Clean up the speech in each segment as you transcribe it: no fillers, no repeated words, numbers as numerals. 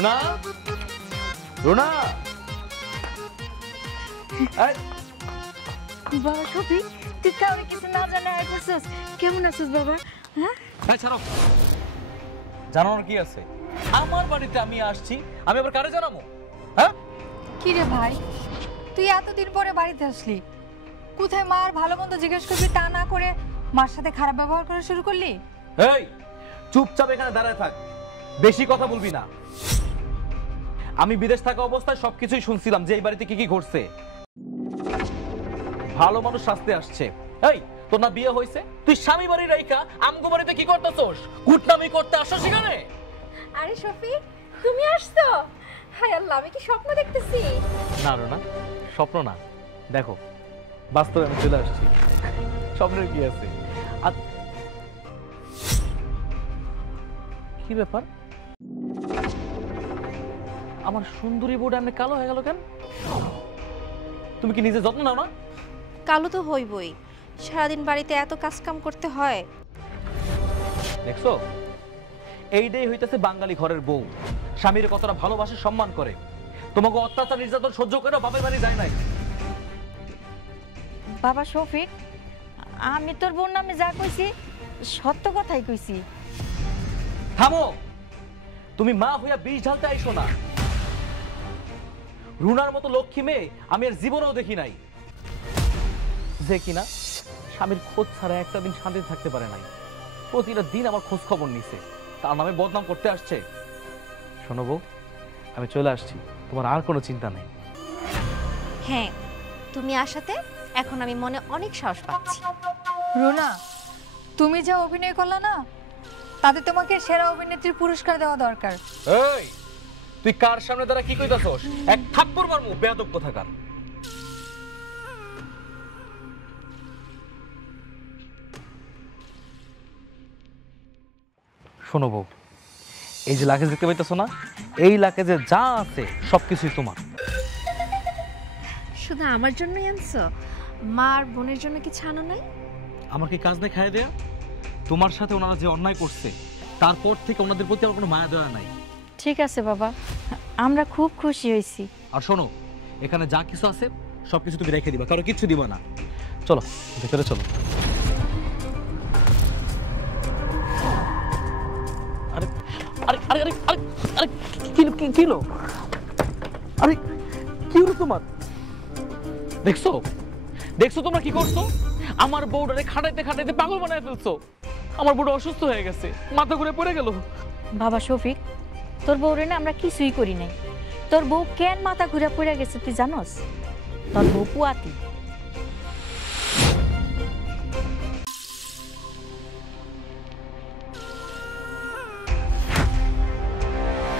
রুনা রুনা বাবা শফিক, তুই কাউরে কিছু না জানা আর করছিস? কেমন আছিস বাবা? হ্যাঁ ছাড়ো, জানানোর কি আছে? আমার বাড়িতে আমি আসছি, আমি আবার কারে জানাবো? হ্যাঁ কি রে ভাই, তুই এতদিন পরে বাড়িতে আসলি, কোথায় মার ভালো মন্দ জিজ্ঞেস করবি তা না করে মার সাথে খারাপ ব্যবহার করা শুরু করলি? এই চুপচাপ এখানে দাঁড়ায় থাক, বেশি কথা বলবি না। আমি বিদেশ থাকা অবস্থায় সবকিছুই শুনছিলাম যে এই বাড়িতে কি কি ঘটছে। ভালো মানুষ শাস্তে আসছে। এই তোর না বিয়ে হয়েছে, তুই স্বামী বাড়ি রাইখা আমগো বাড়িতে কি করতেছস? কুটনামি করতে আসছ সেখানে? আরে শফিক, তুমি আসছো? হায় আল্লাহ, আমি কি স্বপ্ন দেখতেছি? না না, স্বপ্ন না, দেখো বাস্তবে আমি চলে আসছি। স্বপ্নের কি আছে? আর কি ব্যাপার, আমার সুন্দরী বোর্ড এমনি কালো হয়ে গেল কেন? তুমি কি নিজে যত্ন নাও না? কালো তো হইবই, সারাদিন বাড়িতে এত কাজ কাম করতে হয়। দেখছো, এইটাই হইতেছে বাঙালি ঘরের বউ, স্বামীর কতটা ভালোবাসে, সম্মান করে। তোমাকে অত্যাচার নির্যাতন সহ্য করে বাপের বাড়ি যায় নাই। বাবা শফিক, আমি তোর বোন নামে যা কইছি সত্য কথাই কইছি। থামো, তুমি মা হইয়া বিষ ঢালতে আইসো না। রুনার মতো লক্ষ্মী মেয়ে আমি আর জীবনেও দেখি নাই, যে কিনা স্বামীর খোঁজ ছাড়া একটা দিন শান্তিতে থাকতে পারে নাই। প্রতিটা দিন আমার খোঁজ খবর নিছে, তার নামে বদনাম করতে আসছে। শোনো বউ, আমি চলে আসছি, তোমার আর কোনো চিন্তা নেই। হ্যাঁ, তুমি আসাতে এখন আমি মনে অনেক সাহস পাচ্ছি। রুনা, তুমি যা অভিনয় করলা না, তাতে তোমাকে সেরা অভিনেত্রীর পুরস্কার দেওয়া দরকার। এই তুই কার সামনে দাঁড়া কি কইতাছস? এক থাপ্পড় মারমু, বেয়াদব কোথাকার। শোনো বউ, এই যে লাকেজ দেখতে পাইতেছো না, এই লাকেজে যা আছে সবকিছুই তোমার। শুধু আমার জন্যই আনছো? মা আর বোনের জন্য কিছু আনো নাই? আমার কি কাজ নেই খাইয়ে দেয়া? তোমার সাথে ওনারা যে অন্যায় করছে, তারপর থেকে ওনাদের প্রতি আমার কোনো মায়া দয়া নাই। ঠিক আছে বাবা, আমরা খুব খুশি হয়েছি। আর শোনো, এখানে যা কিছু আছে সবকিছু তুমি রেখে দিবা, কারো কিচ্ছু দিবা না। চলো ভেতরে চলো। আরে আরে আরে আরে আরে আরে কি হলো? আরে কি হলো তোমার? দেখছো দেখছো তোমরা কি করছো? আমার বউটারে খাটাইতে খাটাইতে পাগল বানায় ফেলছো। আমার বউটা অসুস্থ হয়ে গেছে, মাথা ঘুরে পড়ে গেল। বাবা শফিক, তোর বউরে না আমরা কিছুই করি নাই। তোর বউ কেন মাথা ঘুরে পড়ে গেছে তুই জানোস? তোর বউ পুয়াতি।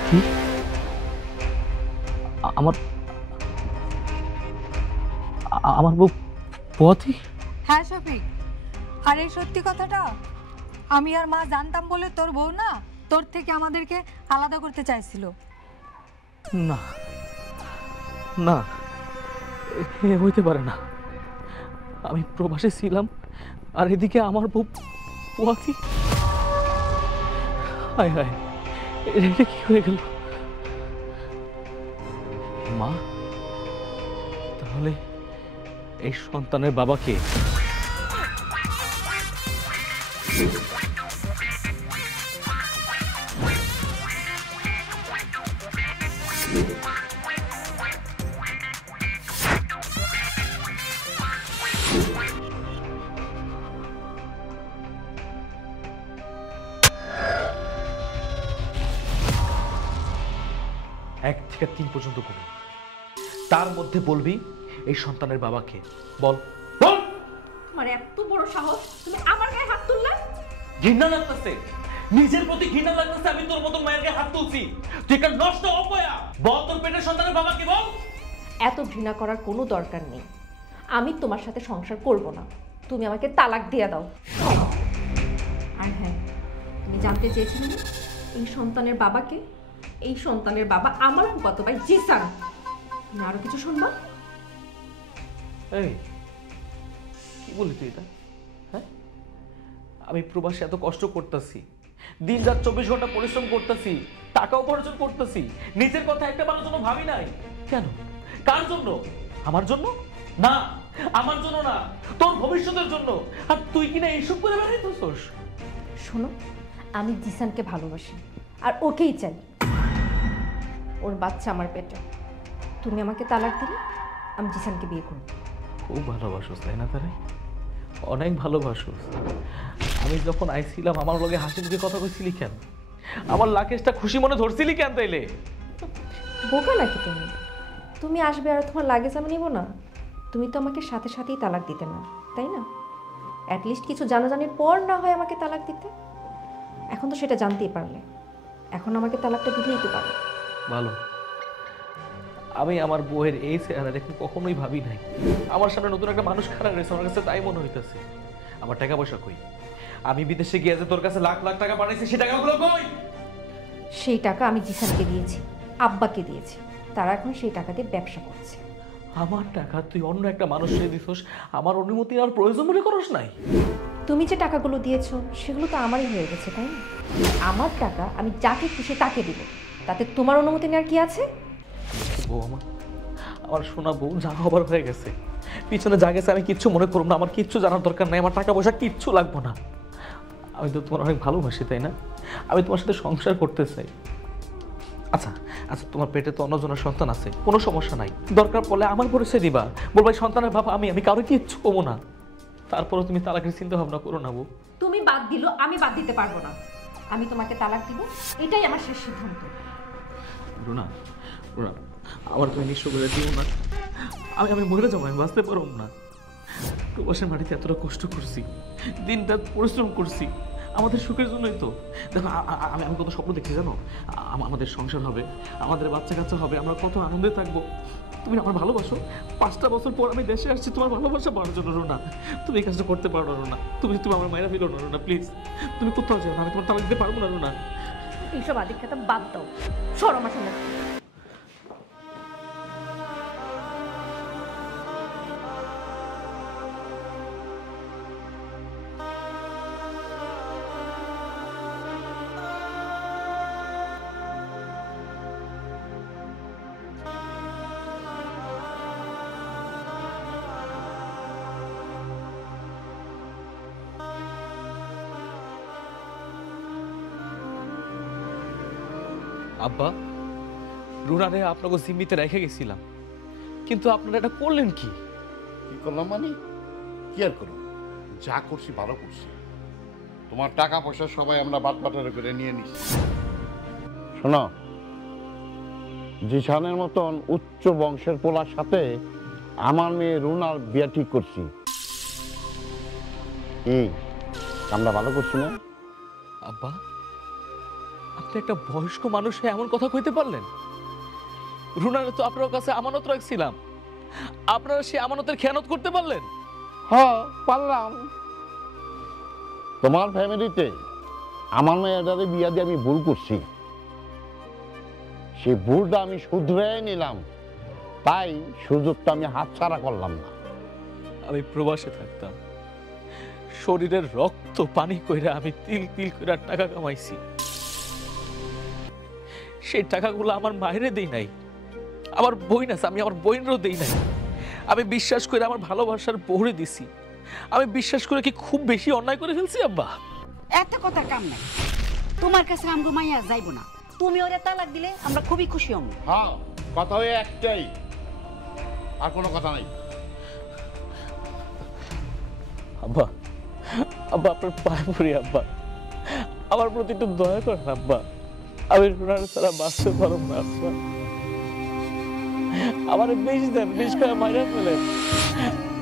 কি? আমার আমার বউ পুয়াতি? হ্যাঁ শফিক, আর এই সত্যি কথাটা আমি আর মা জানতাম বলে তোর বউ না তোর থেকে আমাদেরকে আলাদা করতে চাইছিল। না না, এ হইতে পারে না। আমি প্রবাসে ছিলাম আর এদিকে আমার বউ পুয়াতি। হায় হায়, এটা কি হয়ে গেল? মা, তাহলে এই সন্তানের বাবাকে? এক থেকে 3 পর্যন্ত করবি, তার মধ্যে বলবি এই সন্তানের বাবাকে। বল বল। তোমার এত বড় সাহস, তুমি আমার গায়ে হাত তুললে? ঘৃণা লাগতেছে, নিজের প্রতি ঘৃণা লাগতেছে। আমি তোর মতন মায়ের গায়ে হাত তুলছি? তুই একটা নষ্ট অপয়া। বল তোর পেটের সন্তানের বাবাকে বল। এত ঘৃণা করার কোনো দরকার নেই। আমি তোমার সাথে সংসার করব না, তুমি আমাকে তালাক দিয়ে দাও। আর হ্যাঁ, তুমি জানতে চেয়েছিলে না এই সন্তানের বাবাকে? এই সন্তানের বাবা আমার কত ভাই জিসান। তুমি আরো কিছু শুনবা? এই কি বলি তুই এটা? হ্যাঁ, আমি প্রবাসে এত কষ্ট করতেছি, দিন রাত 24 ঘন্টা পরিশ্রম করতেছি, টাকা উপার্জন করতেছি, নিজের কথা একটা বারের জন্য ভাবি নাই। কেন? কার জন্য? আমার জন্য না, আমার জন্য না, তোর ভবিষ্যতের জন্য। আর তুই কিনা এইসব করে বেড়াইতেছস। শোনো, আমি জিসানকে ভালোবাসি আর ওকেই চাই। ওর বাচ্চা আমার পেটে। তুমি আমাকে তালাক দিলে আমি জিসানকে বিয়ে করব। খুব ভালোবাসোস তাই না? তারে অনেক ভালোবাসোস। আমি যখন আইছিলাম আমার লগে হাসি মুখে কথা কইছিলি কেন? আমার লাকেশটা খুশি মনে ধরছিলি কেন তাইলে? বোকা নাকি তুমি? তুমি আসবে আর তোমার লাগেজ আমি নিব না? তুমি তো আমাকে সাথে সাথেই তালাক দিতে না, তাই না? অ্যাটলিস্ট কিছু জানাজানির পর না হয় আমাকে তালাক দিতে। এখন তো সেটা জানতেই পারলে, এখন আমাকে তালাকটা দিতেই তো পারো। ভালো। আমি আমার বউয়ের এই চেহারা দেখে কখনোই ভাবি নাই। আমার সামনে নতুন একটা মানুষ খাড়া রয়েছে, আমার কাছে তাই মনে হইতেছে। আমার টাকা পয়সা কই? আমি বিদেশে গিয়ে যে তোর কাছে লাখ লাখ টাকা পাঠাইছি, সেই টাকাগুলো কই? সেই টাকা আমি জিসানকে দিয়েছি, আব্বাকে দিয়েছি। তারা এখন সেই টাকা দিয়ে ব্যবসা করছে। আমার টাকা তুই অন্য একটা মানুষকে দিছস, আমার অনুমতি আর প্রয়োজন মনে করস নাই? তুমি যে টাকাগুলো দিয়েছো সেগুলো তো আমারই হয়ে গেছে, তাই না? আমার টাকা আমি যাকে খুশি তাকে দিব, তাতে তোমার অনুমতি নেওয়ার কি আছে? বউ আমার সোনা বউ যা হবার হয়ে গেছে, পিছনে যা গেছে আমি কিচ্ছু মনে করব না। আমার কিচ্ছু জানার দরকার নাই, আমার টাকা পয়সা কিচ্ছু লাগবো না। আমি তো তোমার অনেক ভালোবাসি, তাই না? আমি তোমার সাথে সংসার করতে চাই। আচ্ছা আচ্ছা, তোমার পেটে তো অন্যজনের সন্তান আছে, কোনো সমস্যা নাই। দরকার পড়লে আমার পরিচয় দিবা, বলবা সন্তানের বাবা আমি কারো কিচ্ছু কমো না। তারপরও তুমি তালাকের চিন্তা ভাবনা করো না বউ। তুমি বাদ দিলো, আমি বাদ দিতে পারবো না। আমি তোমাকে তালাক দিব, এটাই আমার শেষ সিদ্ধান্ত। রুনা, রুনা, আমার তুমি নিঃস্ব করে দিও না। আমি মরে যাবো, আমি বাঁচতে পারবো না। প্রবাসের মাটিতে এতটা কষ্ট করছি, দিন রাত পরিশ্রম করছি আমাদের সুখের জন্যই তো। দেখো আমি কত স্বপ্ন দেখছি জানো, আমাদের সংসার হবে, আমাদের বাচ্চা কাচ্চা হবে, আমরা কত আনন্দে থাকবো। তুমি আমার ভালোবাসো। 5টা বছর পর আমি দেশে আসছি তোমার ভালোবাসা পাওয়ার জন্য। রুনা, তুমি এই কাজটা করতে পারো না রুনা। তুমি আমার মায়েরা ফিরো না রুনা, প্লিজ। তুমি কোথাও যাও না, আমি তোমার তালাক দিতে পারবো না রুনা। এইসব আদিক্ষেতা বাদ দাও, সর আমার সামনে। আব্বা, রুনারে আপনাকে জিম্মিতে রেখে গেছিলাম, কিন্তু আপনারা এটা করলেন কি? কি করলাম মানে? কি আর করো, যা করছি ভালো করছি। তোমার টাকা পয়সা সবাই আমরা বাটবাটারে করে নিয়ে নিছি। শোনো, জিসানের মতন উচ্চ বংশের পোলার সাথে আমার মেয়ে রুনার বিয়ে ঠিক করছি। এই আমরা ভালো করছি না? আব্বা, আপনি একটা বয়স্ক মানুষ হয়ে এমন কথা কইতে পারলেন? রুনারে তো আপনার কাছে আমানত রাখছিলাম, আপনারা সে আমানতের খেয়ানত করতে পারলেন? হ্যাঁ পারলাম। তোমার ফ্যামিলিতে আমার মেয়েটারে বিয়া দিয়ে আমি ভুল করছি, সেই ভুলটা আমি শুধরে নিলাম, তাই সুযোগটা আমি হাতছাড়া করলাম না। আমি প্রবাসে থাকতাম, শরীরের রক্ত পানি কইরা আমি তিল তিল কইরা টাকা কামাইছি। সেই টাকাগুলো আমার মায়েরে দেই নাই, আমার বোন আছে, আমি আমার বোনেরও দেই নাই। আমি বিশ্বাস করে আমার ভালোবাসার বহরে দিছি। আমি বিশ্বাস করে কি খুব বেশি অন্যায় করে ফেলছি আব্বা? এত কথার কাম নাই। তোমার কাছে আমগো মাইয়া যাইব না। তুমি ওরে তালাক দিলে আমরা খুবই খুশি হব। হ্যাঁ, কথা হয়ে একটাই, আর কোনো কথা নাই। আব্বা, আব্বা আপনার পায়ে পড়ি আব্বা, আমার প্রতি একটু দয়া করেন আব্বা। আমি রুনার ছাড়া বাঁচতে পারব না আব্বা। আমার বেশ দেন, বেশ করে মাইরা ফেলেন।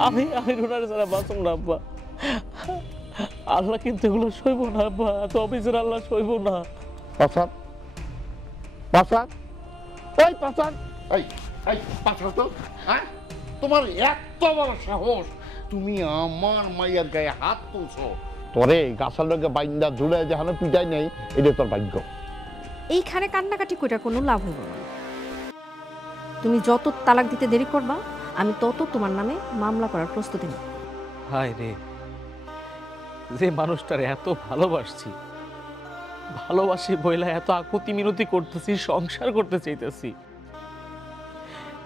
আমি রুনার ছাড়া বাঁচব না আব্বা। আল্লাহ কিন্তু এগুলো সইব না আব্বা, এত অফিসের আল্লাহ সইব না। পাসাদ, পাসাদ, ওই পাসাদ, এই এই পাসাদ তো, হ্যাঁ তোমার এত বড় সাহস, তুমি আমার মাইয়ার গায়ে হাত তুলছো। তোরে গাছের লোকে বাইন্দা ঝুলে যেখানে পিটাই নেই, এটা তোর ভাগ্য। এইখানে কান্নাকাটি করে কোনো লাভ হইব না। তুমি যত তালাক দিতে দেরি করবা, আমি তত তোমার নামে মামলা করার প্রস্তুতি নিব। হায় রে, যে মানুষটার এত ভালোবাসছি ভালোবাসি বইলা এত আকুতি মিনতি করতেছি, সংসার করতে চাইতেছি,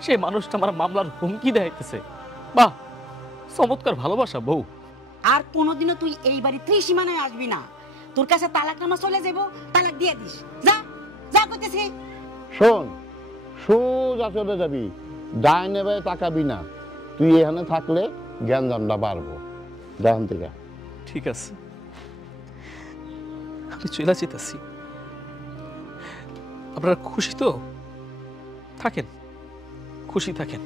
সে মানুষটা আমার মামলার হুমকি দেখাইতেছে। বাহ, চমৎকার ভালোবাসা বউ। আর কোনোদিনও তুই এই বাড়ি ত্রিসীমানায় আসবি না। তোর কাছে তালাকনামা চলে যাব, তালাক দিয়ে দিস। যা যা কইতেছি। শোন, সোজা চলে যাবি, ডাইনে বাই তাকাবি না। তুই এখানে থাকলে জ্ঞানজামটা বাড়বো। জাহান থেকে ঠিক আছে, আমি চলে যেতেছি। আপনারা খুশি তো? থাকেন, খুশি থাকেন।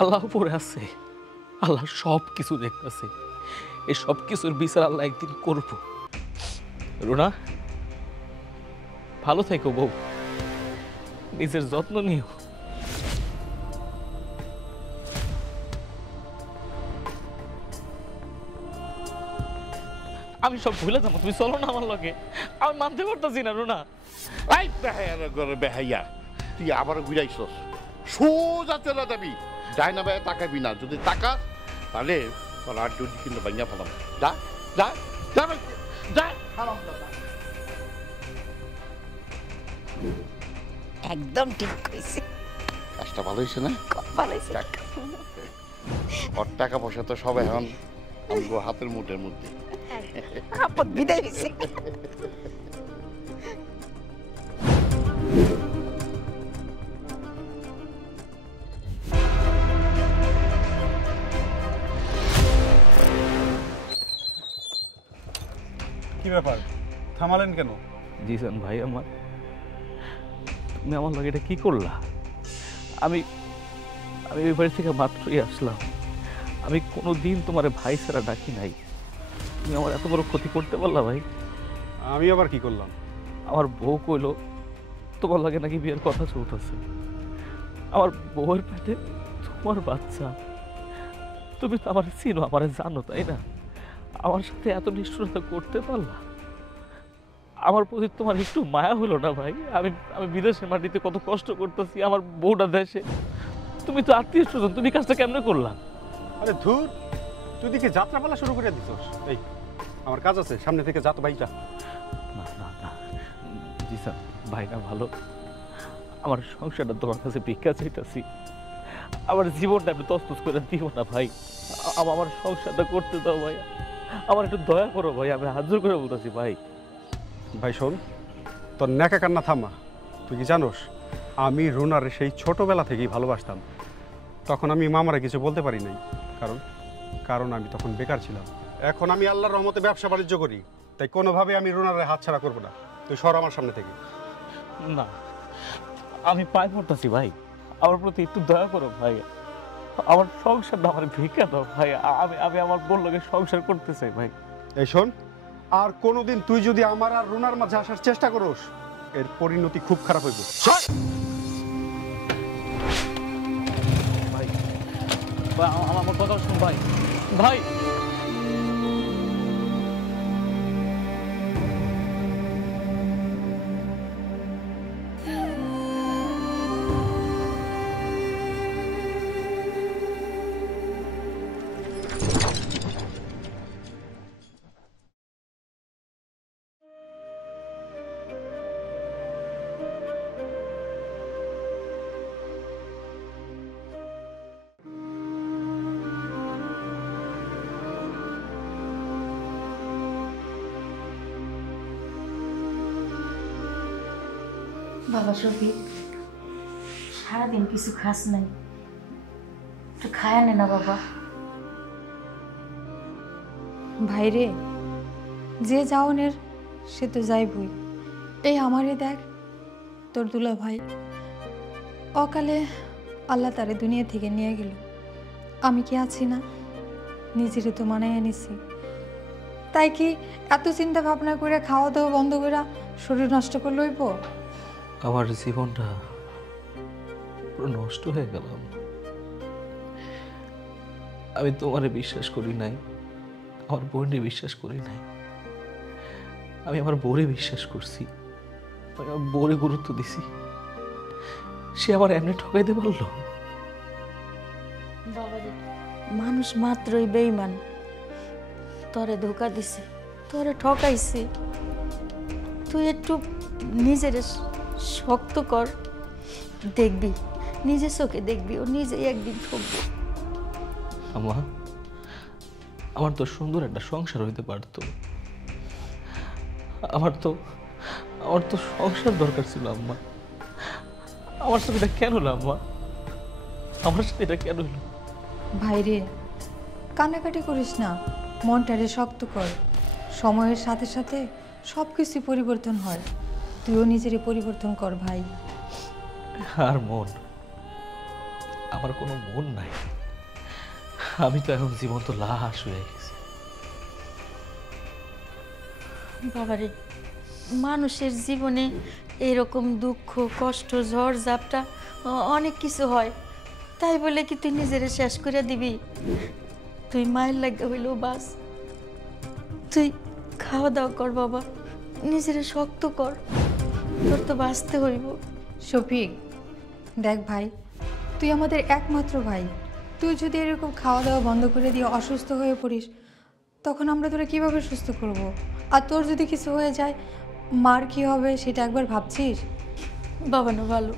আল্লাহ পরে আছে, আল্লাহ সব কিছু দেখতেছে। এই সব কিছুর বিচার আল্লাহ একদিন করব। রুনা, ভালো থেকো বউ, নিজের যত্ন নিও। আমি সব ভুলে যাবো, তুমি চলো না আমার লগে। আমি মানতে পারতেছি না রুনা। এই বেহাইয়া করে বেহাইয়া, তুই আবার ঘুরাইছস। সোজা চলে যাবি, ডাইনা বাই তাকাবি না। যদি তাকাস তাহলে তোর আর যদি কিন্তু ভাঙিয়া ফেলাম। যা যা যা যা। একদম ঠিক কইছি। কাজটা ভালো হয়েছে না? ভালো হইছে। ওর টাকা পয়সা তো সব এখন আমগো হাতের মুঠের মধ্যে। আপদ বিদায় হইছে। কি ব্যাপার, থামালেন কেন? জিসান ভাই, আমার তুমি আমার লগে এটা কি করলা? আমি আমি ওই বাড়ি থেকে মাত্রই আসলাম। আমি কোনোদিন তোমার ভাই ছাড়া ডাকি নাই। তুমি আমার এত বড় ক্ষতি করতে পারলা ভাই? আমি আবার কি করলাম? আমার বউ কইলো তোমার লাগে নাকি বিয়ের কথা চলতেছে। আমার বউয়ের পেটে তোমার বাচ্চা। তুমি তো আমার চিনো, আমার জানো, তাই না? আমার সাথে এত নিষ্ঠুরতা করতে পারলা? আমার প্রতি তোমার একটু মায়া হলো না ভাই? আমি আমি বিদেশের মাটিতে কত কষ্ট করতেছি, আমার বউটা দেশে। তুমি তো আত্মীয় স্বজন, তুমি কাজটা কেমনে করলা? আরে ধুর, তুই দিকে যাত্রাপালা শুরু করে দিছস। এই আমার কাজ আছে, সামনে থেকে যা তো ভাইটা। না না না জি স্যার, ভাইটা ভালো। আমার সংসারটা তোমার কাছে ভিক্ষা চাইতেছি। আমার জীবনটা আপনি তছনছ করে দিব না ভাই। আমার সংসারটা করতে দাও ভাই, আমার একটু দয়া করো ভাই, আমি হাত জোর করে বলতেছি ভাই। ভাই শোন, তোর ন্যাকা কান্না থামা। তুই কি জানোস, আমি রুনার সেই ছোটবেলা থেকেই ভালোবাসতাম। তখন আমি মামারা কিছু বলতে পারি নাই, কারণ কারণ আমি তখন বেকার ছিলাম। এখন আমি আল্লাহর রহমতে ব্যবসা বাণিজ্য করি, তাই কোনোভাবে আমি রুনারের হাত ছাড়া করবো না। তুই সর আমার সামনে থেকে। না, আমি পায়ে পড়তেছি ভাই, আমার প্রতি একটু দয়া করো ভাই। আমার সংসারটা আমার ভিক্ষা দাও ভাই। আমি আমি আমার বোন লোকে সংসার করতে চাই ভাই। এই শোন, আর কোনোদিন তুই যদি আমার আর রুনার মাঝে আসার চেষ্টা করোস, এর পরিণতি খুব খারাপ হইব। ভাই ভাই, আমার কথা শুন ভাই। ভাই বাবা শফিক, সারাদিন কিছু খাস নাই, একটু খায় নে না বাবা। ভাইরে, যে যাওনের সে তো যাইবই। এই আমারে দেখ, তোর দুলা ভাই অকালে আল্লাহ তারে দুনিয়া থেকে নিয়ে গেল। আমি কি আছি না? নিজেরে তো মানায় এনেছি। তাই কি এত চিন্তা ভাবনা করে খাওয়া দাওয়া বন্ধ করে শরীর নষ্ট করে লইব? আমার জীবনটা পুরো নষ্ট হয়ে গেলাম। আমি তোমারে বিশ্বাস করি নাই, আমার বোনকে বিশ্বাস করি নাই। আমি আমার বউরে বিশ্বাস করছি, আমি আমার বউরে গুরুত্ব দিছি। সে আমার এমনি ঠকাইতে পারলো? বাবারে, মানুষ মাত্রই বেঈমান। তোরে ধোকা দিছে, তোরে ঠকাইছে। তুই একটু নিজের শক্ত কর, দেখবি নিজের চোখে দেখবি ও নিজেই একদিন ঠকবে। আম্মা, আমার তো সুন্দর একটা সংসার হইতে পারতো। আমার তো সংসার দরকার ছিল আম্মা। আমার সাথে এটা কেন হলো আম্মা? আমার সাথে এটা কেন হলো? ভাইরে, কান্নাকাটি করিস না, মনটারে শক্ত কর। সময়ের সাথে সাথে সব কিছু পরিবর্তন হয়, তুইও নিজেরই পরিবর্তন কর ভাই। আর মন, আমার কোনো মন নাই। আমি তো এখন জীবন্ত লাশ হয়ে গেছি। বাবারে, মানুষের জীবনে এরকম দুঃখ কষ্ট ঝড় ঝাপটা অনেক কিছু হয়, তাই বলে কি তুই নিজেরে শেষ করে দিবি? তুই মায়ের লাগা হইলেও বাস, তুই খাওয়া দাওয়া কর বাবা, নিজেরে শক্ত কর, তোর তো বাঁচতে হইব। শফিক, দেখ ভাই, তুই আমাদের একমাত্র ভাই। তুই যদি এরকম খাওয়া দাওয়া বন্ধ করে দিয়ে অসুস্থ হয়ে পড়িস, তখন আমরা তোরা কীভাবে সুস্থ করব? আর তোর যদি কিছু হয়ে যায়, মার কী হবে সেটা একবার ভাবছিস? বাবা না ভালো,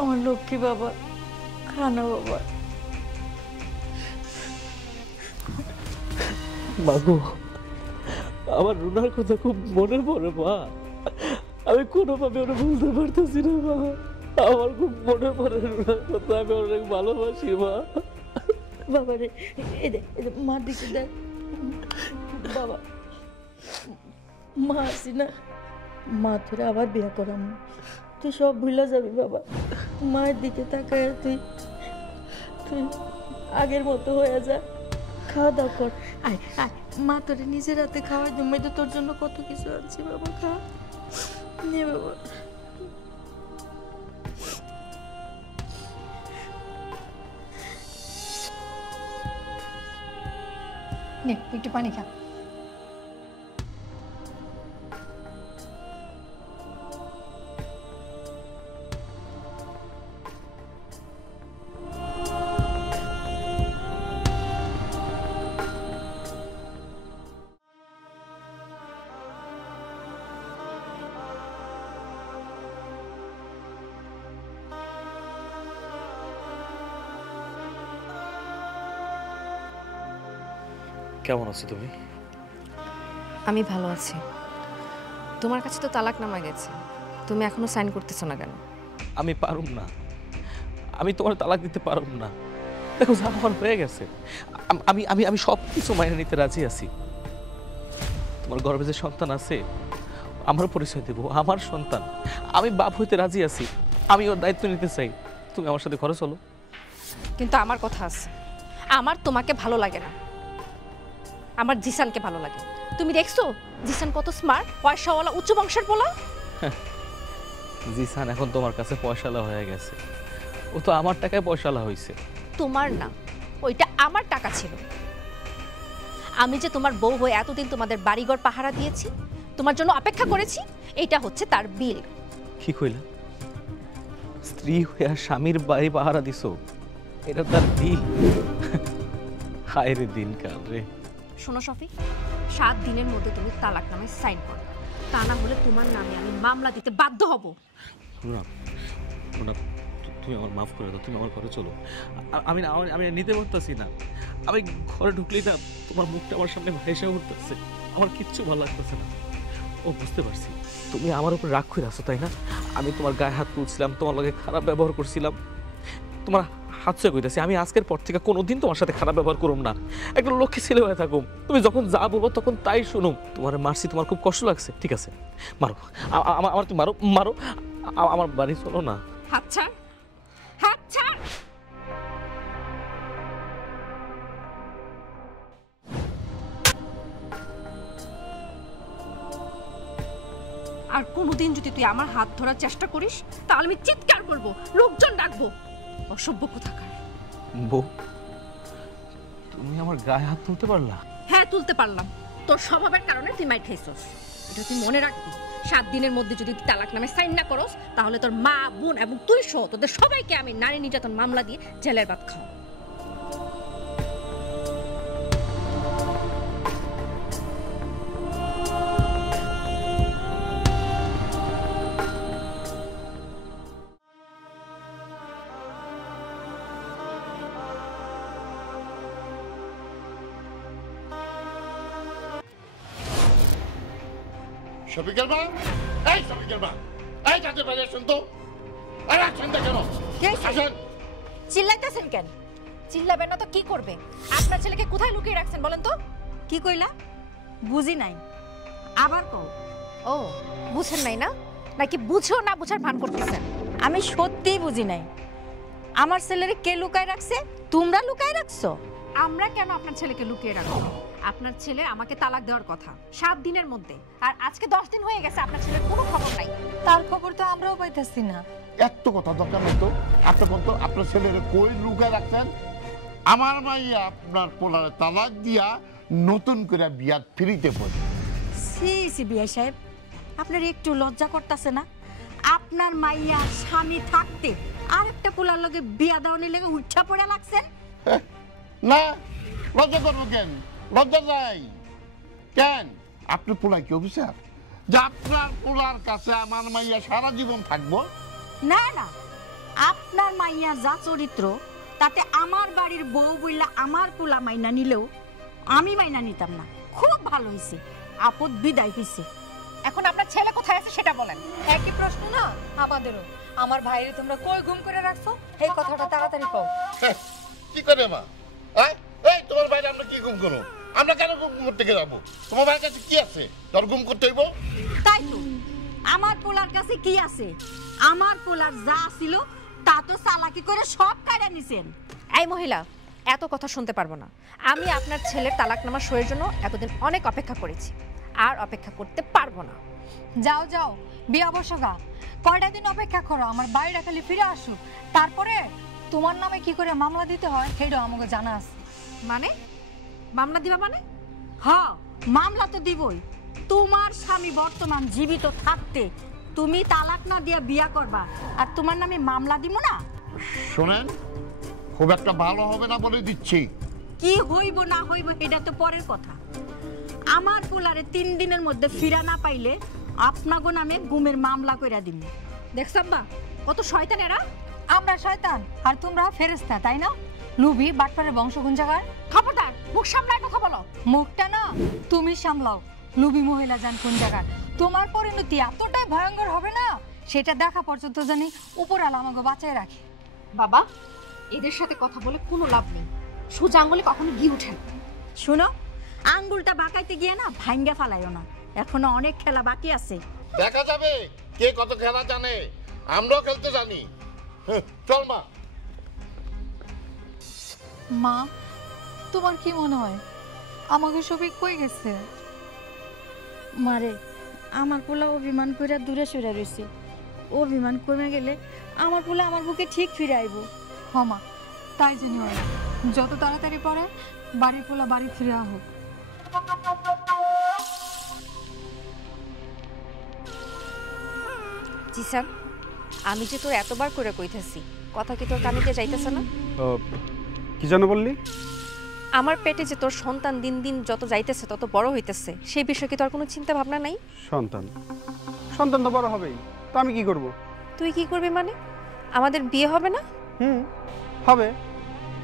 আমার লক্ষ্মী বাবা, খানা বাবা। মাগো, আমার রুনার কথা খুব মনে পড়ে মা। আমি কোনোভাবে ওরা বলতে পারতেছি না মা। আমার খুব মনে পড়ে রুনার কথা, আমি অনেক ভালোবাসি মা। বাবা রে, এদের মার দিকে দেখ বাবা, মা আসি না, মা তোরা আবার বিয়ে করাম, তুই সব ভুলে যাবি বাবা। মায়ের দিকে তাকায় তুই তুই আগের মতো হয়ে যা, খাওয়া দাওয়া কর, আয় আয়, মা তোরে নিজের হাতে খাওয়াই জন্য তো তোর জন্য কত কিছু আনছি বাবা, খা নে বাবা। নে একটু পানি খা। কেমন আছো তুমি? আমি ভালো আছি। তোমার কাছে তো তালাকনামা গেছে, তুমি এখনো সাইন করতেছো না কেন? আমি পারুম না, আমি তোমার তালাক দিতে পারুম না। দেখো, যা আমার হয়ে গেছে, আমি আমি আমি সব কিছু মাইনে নিতে রাজি আছি। তোমার গর্ভে যে সন্তান আছে, আমার পরিচয় দেবো, আমার সন্তান। আমি বাপ হইতে রাজি আছি, আমি ওর দায়িত্ব নিতে চাই। তুমি আমার সাথে ঘরে চলো। কিন্তু আমার কথা আছে, আমার তোমাকে ভালো লাগে না, আমার জিসানকে ভালো লাগে। তুমি দেখছো জিসান কত স্মার্ট, পয়সাওয়ালা, উচ্চ বংশের পোলা। জিসান এখন তোমার কাছে পয়সালা হয়ে গেছে, ও তো আমার টাকায় পয়সালা হয়েছে। তোমার না, ওইটা আমার টাকা ছিল। আমি যে তোমার বউ হয়ে এতদিন তোমাদের বাড়িঘর পাহারা দিয়েছি, তোমার জন্য অপেক্ষা করেছি, এটা হচ্ছে তার বিল। কি কইলা? স্ত্রী হয়ে স্বামীর বাড়ি পাহারা দিছো, এটা তার বিল? হায় রে দিনকাল রে। শোনো শফি, 7 দিনের মধ্যে তুমি তালাকনামে সাইন করো, তা না হলে তোমার নামে আমি মামলা দিতে বাধ্য হব। রুনা, রুনা, তুমি আমার মাফ করে দাও, তুমি আমার ঘরে চলো। আমি না, আমি নিতে পারতেছি না। আমি ঘরে ঢুকলেই না তোমার মুখটা আমার সামনে ভেসে উঠতেছে, আমার কিচ্ছু ভালো লাগতেছে না। ও, বুঝতে পারছি, তুমি আমার উপর রাগ করে আছো, তাই না? আমি তোমার গায়ে হাত তুলছিলাম, তোমার লগে খারাপ ব্যবহার করছিলাম, তোমার হাত ছুঁয়ে কইতেছি। আমি আজকের পর থেকে কোনোদিন তোমার সাথে খারাপ ব্যবহার করুম না, একটা লক্ষ্মী ছেলে হয়ে থাকুম। তুমি যখন যা বলবো তখন তাই শুনুম। তোমার মারছি, তোমার খুব কষ্ট লাগছে, ঠিক আছে, মারো আমার, তুমি মারো মারো, আমার বাড়ি চলো না। হাত ছাড়, হাত ছাড়। আর কোনোদিন যদি তুই আমার হাত ধরার চেষ্টা করিস, তাহলে আমি চিৎকার করব, লোকজন ডাকবো। অসভ্য কোথাকার। বউ, তুমি আমার গায়ে হাত তুলতে পারলা? হ্যাঁ, তুলতে পারলাম। তোর স্বভাবের কারণে তুই মাইর খাইছস, এটা তুই মনে রাখবি। 7 দিনের মধ্যে যদি তুই তালাকনামে সাইন না করস, তাহলে তোর মা, বোন এবং তুই সহ তোদের সবাইকে আমি নারী নির্যাতন মামলা দিয়ে জেলের ভাত খাও। শফিকের মা, এই শফিকের মা, এই যাতে বাইরে আসেন তো। আর আসেন না কেন? আসেন। চিল্লাইতেছেন কেন? চিল্লাবেন না তো কি করবে? আপনার ছেলেকে কোথায় লুকিয়ে রাখছেন বলেন তো? কি কইলা? বুঝি নাই, আবার কও। ও, বুঝেন নাই না? নাকি বুঝেও না বুঝার ভান করতেছেন? আমি সত্যিই বুঝি নাই। আমার ছেলেরে কে লুকায় রাখছে? তোমরা লুকায় রাখছো? আমরা কেন আপনার ছেলেকে লুকিয়ে রাখবো? আপনার ছেলে আমাকে তালাক দেওয়ার কথা 7 দিনের মধ্যে, আর আজকে 10 দিন হয়ে গেছে আপনার ছেলের কোনো খবর নাই। তার খবর তো আমরাও পাইতেছি না। এত কথা দরকার নাই তো। আপনি কোন তো আপনার ছেলের কই লুকায় রাখছেন? আমার মাইয়া আপনার পোলারে তালাক দিয়া নতুন করে বিয়া ফিরিতে পড়ে। সি সি বিআই সাহেব, আপনার একটু লজ্জা করতেছে না? আপনার মাইয়া স্বামী থাকতে আরেকটা পোলার লগে বিয়া দেওয়ার লেগে উঠা পড়ে লাগছেন? না, লজ্জা করবো কেন? লজ্জা যাই কেন? আপনি পোলা কি অফিসার যে আপনার পোলার কাছে আমার মাইয়া সারা জীবন থাকবো? না না, আপনার মাইয়ার যা চরিত্র তাতে আমার বাড়ির বউ বইলা আমার পোলা মাইনা নিলেও আমি মাইনা নিতাম না। খুব ভালো হয়েছে, আপদ বিদায় হয়েছে। এখন আপনার ছেলে কোথায় আছে সেটা বলেন। একই প্রশ্ন না আমাদেরও। আমার ভাইরে তোমরা কই গুম করে রাখছো এই কথাটা তাড়াতাড়ি কও। কি করে মা? এই তোমার বাইরে আমরা কি গুম করবো? আমরা কেন গুম করতে যাবো? তোমার ভাইয়ের কাছে কি আছে তোর গুম করতে হইব? তাই তো, আমার পোলার কাছে কি আছে? আমার পোলার যা ছিল তা তো চালাকি করে সব কাড়া নিছেন। এই মহিলা, এত কথা শুনতে পারবো না। আমি আপনার ছেলের তালাকনামা সইয়ের জন্য এতদিন অনেক অপেক্ষা করেছি, আর অপেক্ষা করতে পারবো না। যাও যাও, বিয়া বসগা। কয়টা দিন অপেক্ষা করো, আমার বাইরে খালি ফিরে আসুক, তারপরে তোমার নামে কি করে মামলা দিতে হয় সেটাও আমাকে জানা আছে। মানে মামলা দিবা মানে? হ্যাঁ, মামলা তো দিবই। তোমার স্বামী বর্তমান জীবিত থাকতে তুমি তালাক না দিয়া বিয়া করবা, আর তোমার নামে মামলা দিব না? শোনেন, খুব একটা ভালো হবে না বলে দিচ্ছি। কি হইব না হইব এটা তো পরের কথা। আমার পোলারে 3 দিনের মধ্যে ফিরা না পাইলে আপনাগো নামে গুমের মামলা কইরা দিমু। দেখছাম্বা কত শয়তান এরা। আমরা শয়তান আর তোমরা ফেরেশতা, তাই না? লুবি বাটপারের বংশগুণ জাগার। খবরদার, মুখ সামলায় কথা বলো। মুখটা না তুমি সামলাও। লুবি মহিলা জান কোন জায়গার। তোমার পরিণতি এতটাই ভয়ঙ্কর হবে না, সেটা দেখা পর্যন্ত জানি উপরালা আমাকে বাঁচায় রাখে। বাবা, এদের সাথে কথা বলে কোনো লাভ নেই। সোজা আঙ্গুলে কখনো ঘি উঠে না। শুনো, আঙ্গুলটা বাঁকাইতে গিয়ে না ভাঙ্গা ফালাইও না, এখনো অনেক খেলা বাকি আছে। দেখা যাবে কে কত খেলা জানে। আমরাও খেলতে জানি। চল মা। মা, তোমার কি মনে হয় আমাকে সবিক কই গেছে? মারে, আমার পোলা অভিমান কইরা দূরে সরে রয়েছে। অভিমান কমে গেলে আমার পোলা আমার বুকে ঠিক ফিরে আইব। হমা, তাই জানি হয়, যত তাড়াতাড়ি পরে বাড়ি পোলা বাড়ি ফিরে হোক। জি স্যার, আমি যে তোর এতবার করে কইতেছি, কথা কি তোর কানিতে যাইতেছে না? কি যেন বললি? আমার পেটে যে তোর সন্তান দিন দিন যত যাইতেছে তত বড় হইতেছে, সেই বিষয়ে কি তোর কোনো চিন্তা ভাবনা নাই? সন্তান সন্তান তো বড় হবেই, তো আমি কি করব? তুই কি করবি মানে? আমাদের বিয়ে হবে না? হবে,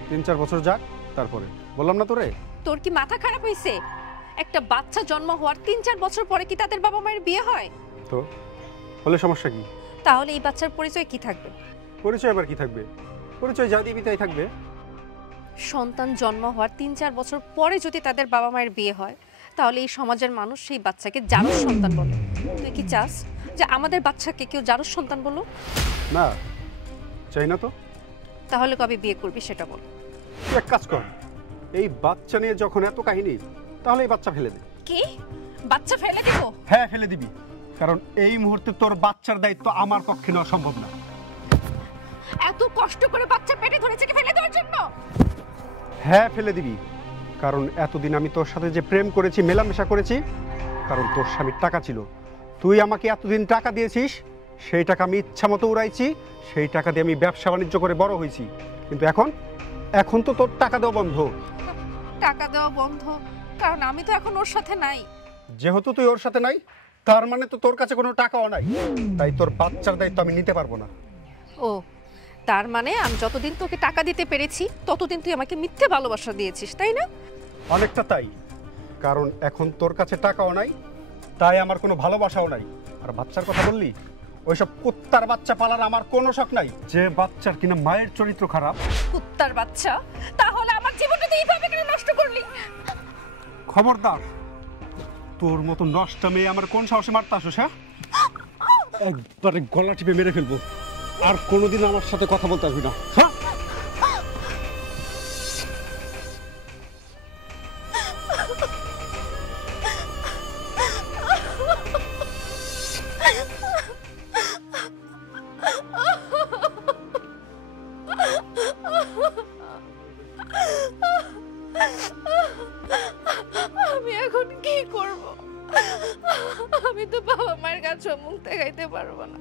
3-4 বছর যাক, তারপরে। বললাম না তোরে। তোর কি মাথা খারাপ হইছে? একটা বাচ্চা জন্ম হওয়ার 3-4 বছর পরে কি তাদের বাবা মায়ের বিয়ে হয়? তো হলে সমস্যা কি? তাহলে এই বাচ্চার পরিচয় কি থাকবে? পরিচয় আবার কি থাকবে? পরিচয় যা দিবি তাই থাকবে। সন্তান জন্ম হওয়ার 3-4 বছর পরে যদি তাদের বাবা মায়ের বিয়ে হয়, তাহলে এই সমাজের মানুষ সেই বাচ্চাকে জারজ সন্তান বলে। তুই কি চাস যে আমাদের বাচ্চাকে কেউ জারজ সন্তান বলো? না, চাই না তো। তাহলে কবে বিয়ে করবি সেটা বল। তুই এক কাজ কর, এই বাচ্চা নিয়ে যখন এত কাহিনী, তাহলে এই বাচ্চা ফেলে দে। কি? বাচ্চা ফেলে দিব? হ্যাঁ, ফেলে দিবি, কারণ এই মুহূর্তে তোর বাচ্চার দায়িত্ব আমার পক্ষে নেওয়া সম্ভব না। এত কষ্ট করে বাচ্চা পেটে ধরেছে কি ফেলে দেওয়ার জন্য? হ্যাঁ, ফেলে দিবি, কারণ এতদিন আমি তোর সাথে যে প্রেম করেছি, মেলামেশা করেছি, কারণ তোর স্বামীর টাকা ছিল। তুই আমাকে এতদিন টাকা দিয়েছিস, সেই টাকা আমি ইচ্ছা মতো উড়াইছি, সেই টাকা দিয়ে আমি ব্যবসা বাণিজ্য করে বড় হয়েছি। কিন্তু এখন তো তোর টাকা দেওয়া বন্ধ। টাকা দেওয়া বন্ধ কারণ আমি তো এখন ওর সাথে নাই। যেহেতু তুই ওর সাথে নাই, তার মানে তো তোর কাছে কোনো টাকাও নাই, তাই তোর বাচ্চার দায়িত্ব আমি নিতে পারবো না। ও, তার মানে আমি যতদিন তোকে টাকা দিতে পেরেছি ততদিন তুই আমাকে মিথ্যে ভালোবাসা দিয়েছিস, তাই না? অনেকটা তাই, কারণ এখন তোর কাছে টাকাও নাই, তাই আমার কোনো ভালোবাসাও নাই। আর বাচ্চার কথা বললি, ওইসব কুত্তার বাচ্চা পালার আমার কোনো শখ নাই, যে বাচ্চার কিনা মায়ের চরিত্র খারাপ। কুত্তার বাচ্চা, তাহলে আমার জীবনটা তুই এইভাবে কেন নষ্ট করলি? খবরদার, তোর মতো নষ্ট মেয়ে আমার কোন সাহসে মারতে আসোস? হ্যাঁ, একবারে গলা টিপে মেরে ফেলবো। আর কোনোদিন আমার সাথে কথা বলতে আসবি না। হ্যাঁ, আমি এখন কি করব? আমি তো বাবা মায়ের কাছে মুখ দেখাইতে পারবো না।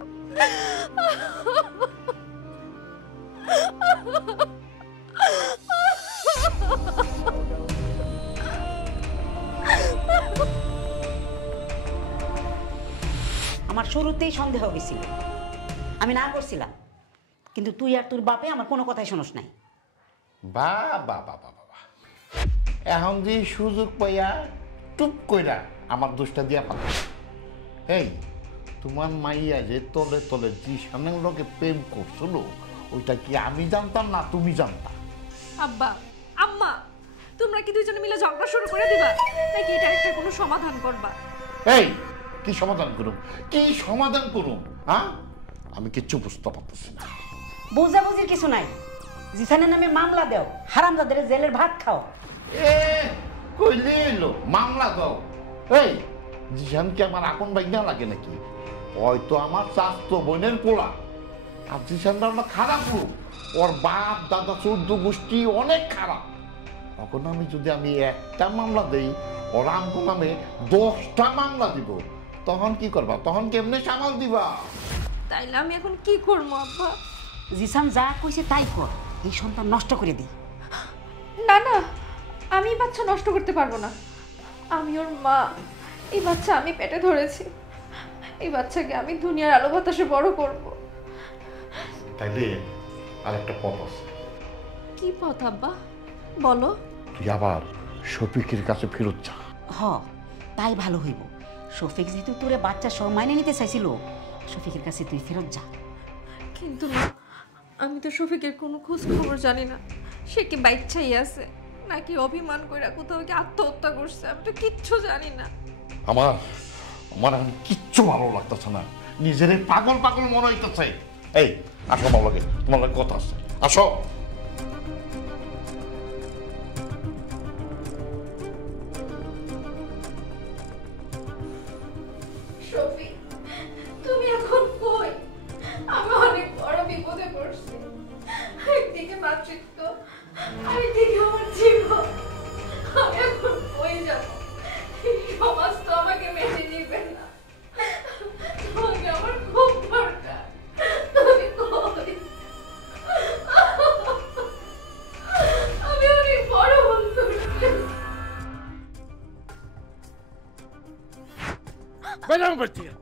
আমার শুরুতেই সন্দেহ হয়েছিল, আমি না করছিলাম, কিন্তু তুই আর তোর বাপে আমার কোনো কথাই শোনস নাই। বাবা বাবা বাবা, এখন যে সুযোগ পাইয়া টুপ কইরা আমার দোষটা দিয়া পাতা। এই তোমার মাইয়া যে তলে তলে জিসানের লোকে প্রেম করছিল, ওইটা কি আমি জানতাম না তুমি জানতা? আব্বা, আম্মা, তোমরা কি দুইজনে মিলে ঝগড়া শুরু করে দিবা, নাকি এটা একটা কোনো সমাধান করবা? এই কি সমাধান করুম, কি সমাধান করুম? হ্যাঁ, আমি কিচ্ছু বুঝতে পারতেছি না। বুঝাবুঝির কিছু নাই, জিসানের নামে মামলা দেও, হারামজাদের জেলের ভাত খাও। এ কইলে এলো মামলা দাও। এই জিসান কি আমার আপন ভাই না লাগে নাকি? হয়তো আমার চাস্তো বোনের পোলা। আর জিসানটা হলো খারাপ লোক, ওর বাপ দাদা 14 গোষ্ঠী অনেক খারাপ। তখন আমি একটা মামলা দেই, ওর আমকো নামে 10টা মামলা দিব, তখন কি করবা? তখন কেমনে সামাল দিবা? তাইলে আমি এখন কি করবো আব্বা? জিসান যা কইছে তাই কর, এই সন্তান নষ্ট করে দি। না না, আমি বাচ্চা নষ্ট করতে পারবো না। আমি ওর মা, এই বাচ্চা আমি পেটে ধরেছি, এই বাচ্চাকে আমি দুনিয়ার আলো বাতাসে বড় করব। তাইলে আর একটা পথ আছে। কি পথ আব্বা, বলো। তুই আবার শফিকের কাছে ফেরত যা। হ, তাই ভালো হইব। শফিক যেহেতু তোরে বাচ্চা সব মাইনে নিতে চাইছিল, শফিকের কাছে তুই ফেরত যা। কিন্তু না, আমি তো শফিকের কোনো খোঁজ খবর জানি না। সে কি বাচ্চাই আছে, নাকি অভিমান কইরা কোথাও কি আত্মহত্যা করছে, আমি তো কিচ্ছু জানি না। আমার এখন কিচ্ছু ভালো লাগতেছে না, নিজের পাগল পাগল মনে হইতেছে। এই আসো আমার লগে, তোমার লগে কথা আছে, আসো। শফিক, তুমি এখন কই? আমি অনেক বড় বিপদে পড়ছি। একদিকে মাতৃত্ব, আরেকদিকে আমার জীবন। আমি এখন কই যাব? সমাজ তো আমাকে মেনে নিবে না। তোমাকে আমার খুব দরকার, তুমি কই? আমি অনেক বড় ভুল করেছি। বাইরাং বাচ্চা,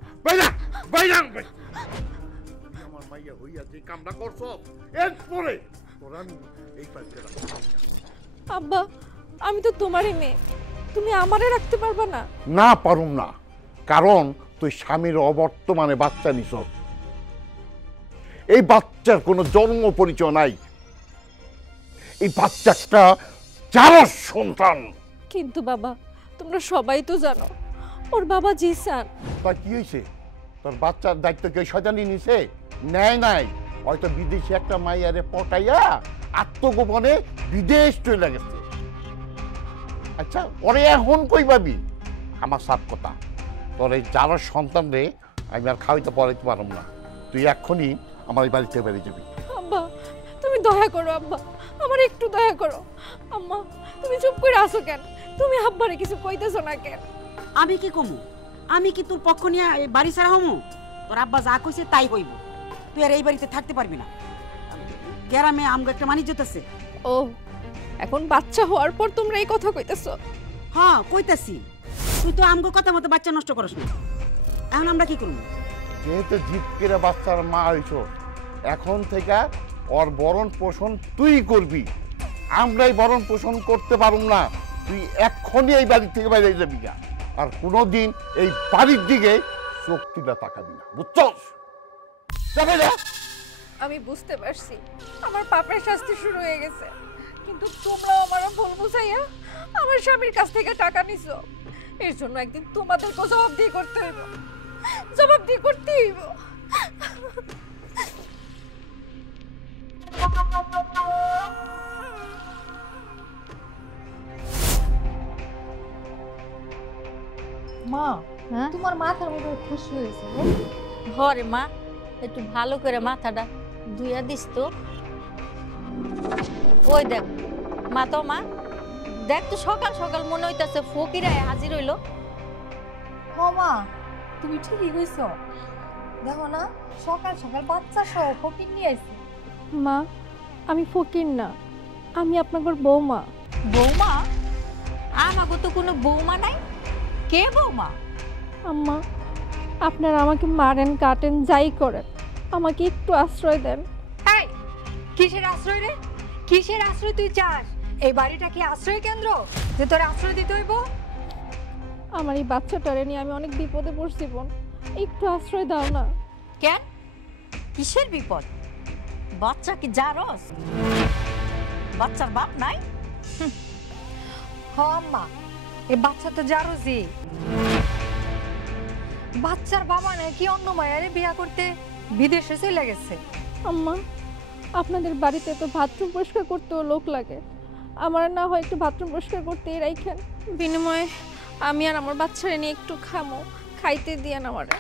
বাইরাং আমার মাইয়া হইয়া যে কামটা করছো, এরপরে তোরা এই পাশে রাখ। আব্বা, আমি তো তোমারই মেয়ে, তুমি আমারে রাখতে পারবা না? না পারুম না, কারণ তুই স্বামীর অবর্তমানে বাচ্চা নিছ। এই বাচ্চার কোনো জন্ম পরিচয় নাই, এই বাচ্চাটা চারস সন্তান। কিন্তু বাবা, তোমরা সবাই তো জানো ওর বাবা জিসান। তা কি হয়েছে? তোর বাচ্চার দায়িত্ব কি শয়তানি নিছে? নেয় নাই, হয়তো বিদেশি একটা মাইয়ারে পটাইয়া আত্মগোপনে বিদেশ চলে গেছে। আচ্ছা, ওরে এখন কই পাবি? আমার সাপ কথা, তোর এই যার সন্তান রে আমি আর খাওয়াইতে পড়াইতে পারব না। তুই এক্ষুনি আমার এই বাড়িতে বেরিয়ে যাবি। আব্বা, তুমি দয়া করো আব্বা, আমার একটু দয়া করো। আম্মা, তুমি চুপ করে আসো কেন? তুমি আব্বারে কিছু কইতেছো না কেন? আমি কি কমু? আমি কি তোর পক্ষ নিয়ে বাড়ি ছাড়া হমু? তোর আব্বা যা কইছে তাই কইব। তুই আর এই বাড়িতে থাকতে পারবি না। গ্রামে আমগো একটা মানিজ্যত আছে। ও, এখন বাচ্চা হওয়ার পর তোমরা এই কথা কইতেছো? হ্যাঁ, কইতাছি। তুই তো আমগো কথা মতো বাচ্চা নষ্ট করস না। এখন আমরা কি করব? যেহেতু জিত করে বাচ্চার মা হইছ, এখন থেকে ওর ভরণ পোষণ তুই করবি, আমরাই ভরণ পোষণ করতে পারুম না। তুই এক্ষুনি এই বাড়ি থেকে বাইরে যাবি। আর কোনোদিন এই বাড়ির দিকে চোখ তুলে তাকাবি না, বুঝছস? দেখে যা। আমি বুঝতে পারছি আমার পাপের শাস্তি শুরু হয়ে গেছে, কিন্তু তোমরা আমার ভুল বুঝাইয়া আমার স্বামীর কাছ থেকে টাকা নিছো। এর জন্য একদিন তোমাদেরকে জবাবদিহি করতে হইব, জবাবদিহি করতে হইব। মা তোমার মাথার মধ্যে খুশি হয়েছে? ঘরে মা একটু ভালো করে মাথাটা ধুইয়া দিস তো। ওই দেখ মা, তো মা দেখ তো, সকাল সকাল মনে হইতাছে ফকির আয় হাজির হইলো। হ মা, তুমি ঠিকই কইছ। দেখো না, সকাল সকাল বাচ্চা সহ ফকির নিয়ে আইছে। মা, আমি ফকির না, আমি আপনার বৌমা। বৌমা? আমাকে তো কোনো বৌমা নাই। কে বৌমা? আম্মা, আপনারা আমাকে মারেন, কাটেন, যাই করেন, আমাকে একটু আশ্রয় দেন। এই কিসের আশ্রয় রে? কিসের আশ্রয় তুই চাস? এই বাড়িটা কি আশ্রয় কেন্দ্র যে তোর আশ্রয় দিতে হইব? আমার এই বাচ্চাটারে নিয়ে আমি অনেক বিপদে পড়ছি বোন, একটু আশ্রয় দাও না। কেন? কিসের বিপদ? বাচ্চা কি জারস? বাচ্চার বাপ নাই? হ আম্মা, এই বাচ্চা তো জারজি। বাচ্চার বাবা নাকি অন্য মায়ের বিয়া করতে বিদেশে চলে গেছে। আম্মা, আপনাদের বাড়িতে তো বাথরুম পরিষ্কার করতেও লোক লাগে, আমার না হয় একটু বাথরুম পরিষ্কার করতেই রাখেন, বিনিময়ে আমি আর আমার বাচ্চারা নিয়ে একটু খামো, খাইতে দিয়েন আমারে।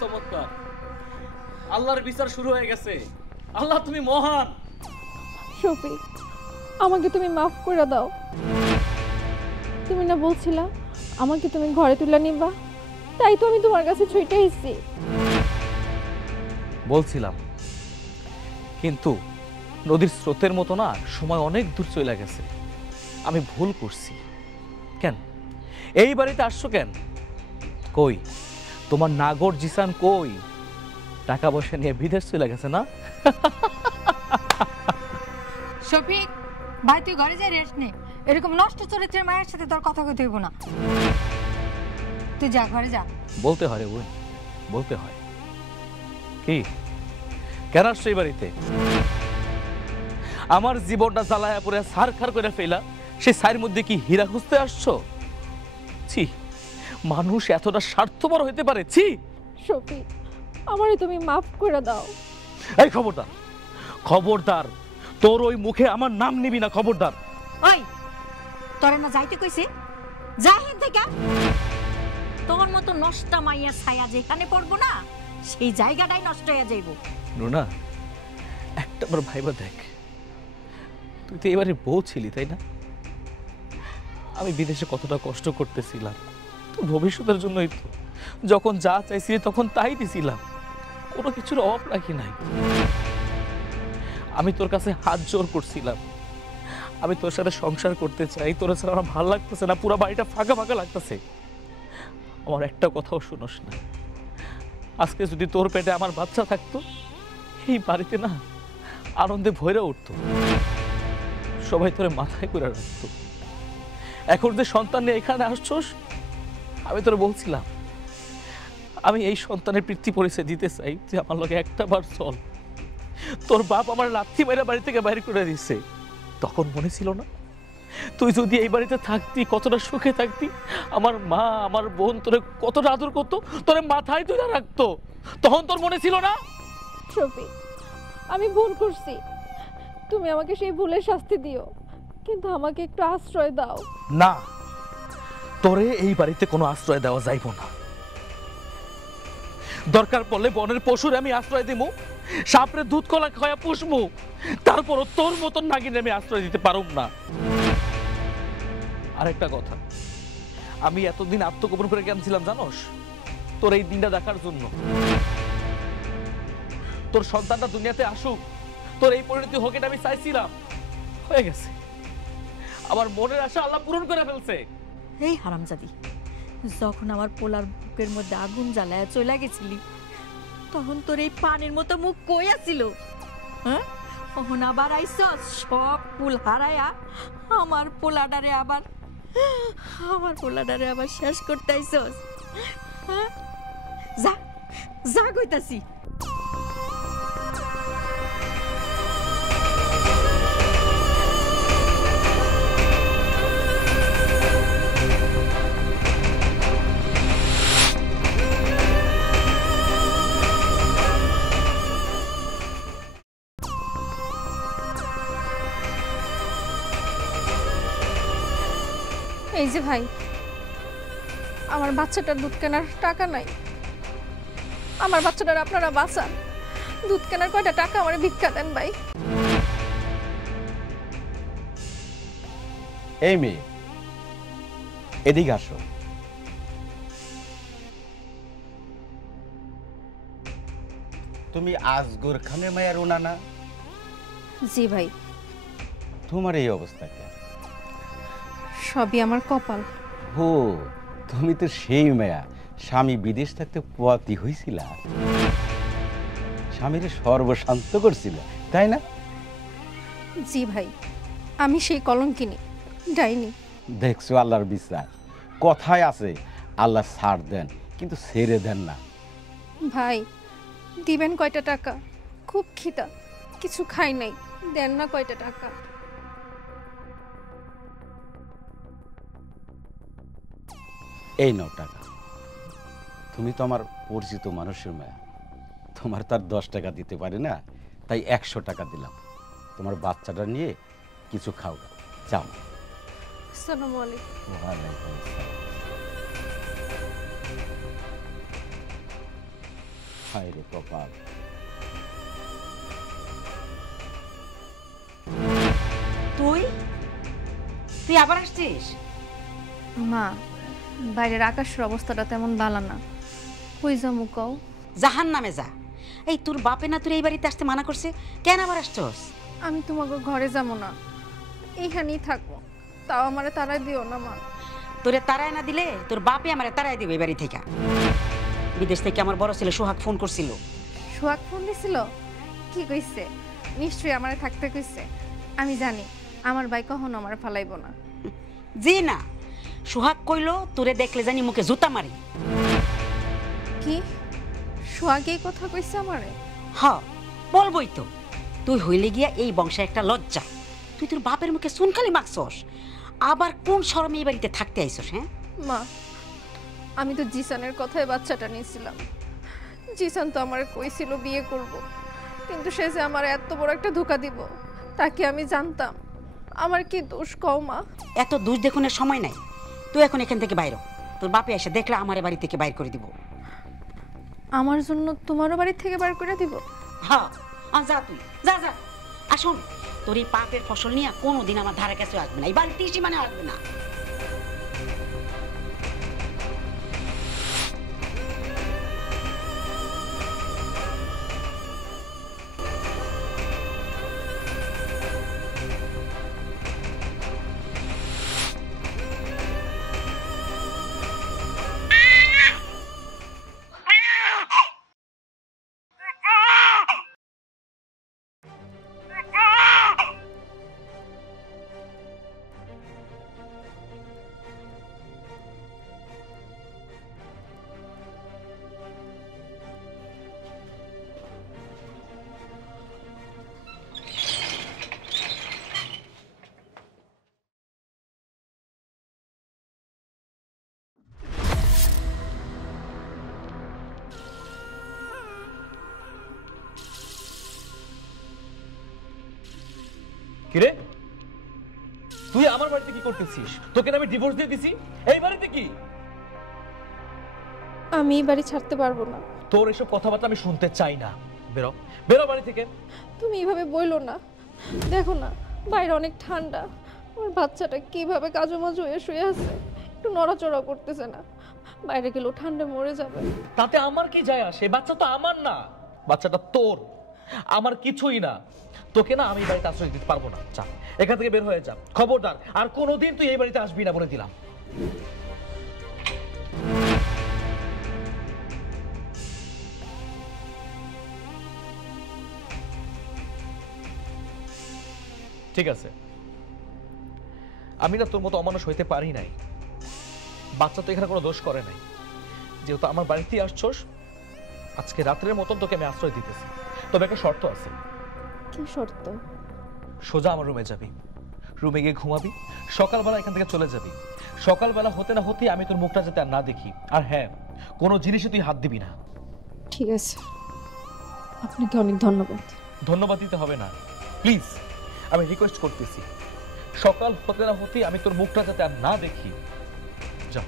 চমৎকার, আল্লাহর বিচার শুরু হয়ে গেছে। আল্লাহ তুমি মহান। শফিক, আমাকে তুমি মাফ করে দাও। তুমি না বলছিলা আমাকে তুমি ঘরে তুলে নিবা, তাই তো আমি তোমার কাছে ছুটে এসেছি। বলছিলাম, কিন্তু নদীর স্রোতের মতো না সময় অনেক দূর চলে গেছে। আমি ভুল করছি। কেন এই বাড়িতে আসছো কেন? কই তোমার নাগর জিসান কই? টাকা পয়সা নিয়ে বিদেশ চলে গেছে না? শফিক ভাই, তুই ঘরে যাই রেস্ট নে। এরকম নষ্ট চরিত্রের মায়ের সাথে তোর কথা কইতে হইব না। তুই যা, ঘরে যা। বলতে হয় রে বোন, বলতে হয়। কি কেন আসছো এই বাড়িতে? আমার জীবনটা জ্বালায়া পড়ে সারখার করে ফেলা, সেই সাইর মধ্যে কি হীরা খুঁজতে আসছো? ছি, মানুষ এতটা স্বার্থপর হইতে পারে? ছি। শফিক, আমারে তুমি মাফ করে দাও। এই খবরদার, খবরদার, তোর ওই মুখে আমার নাম নিবি না, খবরদার। ওই তোরে না যাইতে কইছি, যা হেন থেকে। তোর মতো নষ্ট মাইয়ার ছায়া যেখানে পড়বো না, সেই জায়গাটাই নষ্ট হয়ে যাইব। রুনা, একটা বার ভাইবা দেখ, তুই তো এবারে বউ ছিলি, তাই না? আমি বিদেশে কতটা কষ্ট করতেছিলাম তোর ভবিষ্যতের জন্যই তো। যখন যা চাইছি তখন তাই দিছিলাম, কোনো কিছুর অভাব রাখি নাই। আমি তোর কাছে হাত জোর করছিলাম, আমি তোর সাথে সংসার করতে চাই, তোর ছাড়া আমার ভালো লাগতেছে না, পুরো বাড়িটা ফাঁকা ফাঁকা লাগতেছে। আমার একটা কথাও শুনোস না। আজকে যদি তোর পেটে আমার বাচ্চা থাকতো, এই বাড়িতে না আনন্দে ভরে উঠতো, সবাই তোরে মাথায় করে রাখতো। এখন যে সন্তান নিয়ে এখানে আসছোস, আমি তোরে বলছিলাম আমি এই সন্তানের পিতৃ পরিচয় দিতে চাই, যে আমার লগে একটা বার চল। তোর বাপ আমার লাথি মেরে বাড়ি থেকে বাইরে করে দিচ্ছে, তখন মনে ছিল না তুই যদি এই বাড়িতে থাকতি কতটা সুখে থাকতি? আমার মা আমার বোন তোরে কতটা আদর করতো, তোরে মাথায় তুলে রাখতো, তখন তোর মনে ছিল না? শফিক, আমি ভুল করছি, তুমি আমাকে সেই ভুলের শাস্তি দিও, কিন্তু আমাকে একটু আশ্রয় দাও। না, তোরে এই বাড়িতে কোনো আশ্রয় দেওয়া যাইব না। দরকার পড়লে বনের পশুরে আমি আশ্রয় দিব, সাপরে দুধ কলা খাওয়া পুষবো, তারপরও তোর মতন নাগিনে আমি আশ্রয় দিতে পারুম না। আরেকটা কথা, আমি এতদিন আত্মগোপন করে গেছিলাম জানোস, তোর এই দিনটা দেখার জন্য। তোর সন্তানটা দুনিয়াতে আসুক, তোর এই পরিণতি হোক, এটা আমি চাইছিলাম, হয়ে গেছে। আমার মনের আশা আল্লাহ পূরণ করে ফেলছে। এই হারামজাদি, যখন আমার পোলার বুকের মধ্যে আগুন জ্বালায় চলে গেছিলি, তখন তোর এই পানির মতো মুখ কই আছিল? হ্যাঁ, কখন আবার আইসস সব ফুল হারায়া আমার পোলাডারে আবার আমার পোলাটারে আবার শেষ করতে আইছস? হ্যাঁ? যা যা কইতাছি। এই যে ভাই, আমার বাচ্চাটার দুধ কেনার টাকা নাই। আমার বাচ্চাটার আপনারা বাঁচান। দুধ কেনার কয়টা টাকা আমার ভিক্ষা দেন ভাই। এই মেয়ে, এদিকে আসো। তুমি আজগর খানের মায়ের ওনা না? জি ভাই। তোমার এই অবস্থা কেন? সবই আমার কপাল। ও, তুমি তো সেই মেয়া স্বামী বিদেশ থাকতে পোয়াতি হয়েছিল, স্বামীর সর্বশান্ত করছিল, তাই না? জি ভাই, আমি সেই কলঙ্কিনী, ডাইনি। দেখছো আল্লাহর বিচার। কথায় আছে আল্লাহ ছাড় দেন কিন্তু ছেড়ে দেন না। ভাই দিবেন কয়টা টাকা? খুব খিদা, কিছু খাই নাই, দেন না কয়টা টাকা। এই নাও টাকা। তুমি তো আমার পরিচিত মানুষের মেয়া, তোমার তার 10 টাকা দিতে পারি না, তাই 100 টাকা দিলাম। তোমার বাচ্চাটা নিয়ে কিছু খাও, যাও। আসসালামু আলাইকুম। ওয়ালাইকুম আসসালাম। হায় রে কপাল। তুই তুই আবার আসছিস? মা, বাইরের আকাশের অবস্থাটা তেমন ভালো না, কই যামু কও? জাহান নামে যা। এই তোর বাপে না তোর এই বাড়িতে আসতে মানা করছে, কেন আবার আসছস? আমি তোমাকে ঘরে যাবো না, এইখানেই থাকবো। তাও আমারে তাড়াই দিও না মা। তোরে তারায় না দিলে তোর বাপে আমারে তারাই দিবে এই বাড়ি থেকে। বিদেশ থেকে আমার বড় ছেলে সোহাগ ফোন করছিল। সোহাগ ফোন দিছিল? কি কইছে? নিশ্চয়ই আমারে থাকতে কইছে। আমি জানি আমার ভাই কখনো আমার ফালাইব না। জি না, সোহাগ কইলো তোরে দেখলে জানি মুখে জুতা মারি। কি সোহাগ এই কথা কইছে আমারে? হ, বলবই তো। তুই হইলে গিয়া এই বংশে একটা লজ্জা। তুই তোর বাপের মুখে সুনখালি মাখছস, আবার কোন শরমে এই বাড়িতে থাকতে আইছস? হ্যাঁ মা, আমি তো জিসানের কথায় বাচ্চাটা নিয়েছিলাম। জিসান তো আমার কইছিল বিয়ে করব, কিন্তু সে যে আমার এত বড় একটা ধোঁকা দিব তাকে আমি জানতাম। আমার কি দোষ কও মা? এত দোষ দেখুনের সময় নাই। তুই এখন এখান থেকে বাইর হ। তোর বাপে এসে দেখলে আমার বাড়ি থেকে বাইর করে দিব। আমার জন্য তোমারও বাড়ি থেকে বার করে দিব? হ্যাঁ, যা তুই, যা যা। আসুন, তোর এই পাপের ফসল নিয়ে কোনোদিন আমার ধারে কাছে আসবে না, এই বাড়িতে এসে মানে আসবে না। কিরে, তুই আমার বাড়িতে কি করতেছিস? তোকে না আমি ডিভোর্স দিয়ে দিছি, এই বাড়িতে কি? আমি এই বাড়ি ছাড়তে পারবো না। তোর এসব কথাবার্তা আমি শুনতে চাই না। বেরো, বেরো বাড়ি থেকে। তুমি এইভাবে বইলো না। দেখো না বাইরে অনেক ঠান্ডা, আমার বাচ্চাটা কিভাবে কাজুমাজু হয়ে শুয়ে আছে, একটু নড়াচড়া করতেছে না। বাইরে গেলেও ঠান্ডা মরে যাবে। তাতে আমার কি যায় আসে? বাচ্চা তো আমার না, বাচ্চাটা তোর, আমার কিছুই না। তোকে না আমি এই বাড়িতে আশ্রয় দিতে পারবো না। যা এখান থেকে বের হয়ে যা, খবরদার আর কোনোদিন তুই এই বাড়িতে আসবি না বলে দিলাম। ঠিক আছে, আমি না তোর মতো অমানুষ হইতে পারি নাই। বাচ্চা তো এখানে কোনো দোষ করে নাই। যেহেতু আমার বাড়িতেই আসছস, আজকে রাত্রের মতন তোকে আমি আশ্রয় দিতেছি। তবে একটা শর্ত আছে। কি শর্ত? সোজা আমার রুমে যাবি, রুমে গিয়ে ঘুমাবি, সকালবেলা এখান থেকে চলে যাবি। সকালবেলা হতে না হতেই আমি তোর মুখটা যাতে আর না দেখি। আর হ্যাঁ, কোনো জিনিসে তুই হাত দিবি না। ঠিক আছে, আপনাকে অনেক ধন্যবাদ। ধন্যবাদ দিতে হবে না, প্লিজ, আমি রিকোয়েস্ট করতেছি। সকাল হতে না হতেই আমি তোর মুখটা যাতে আর না দেখি। যা।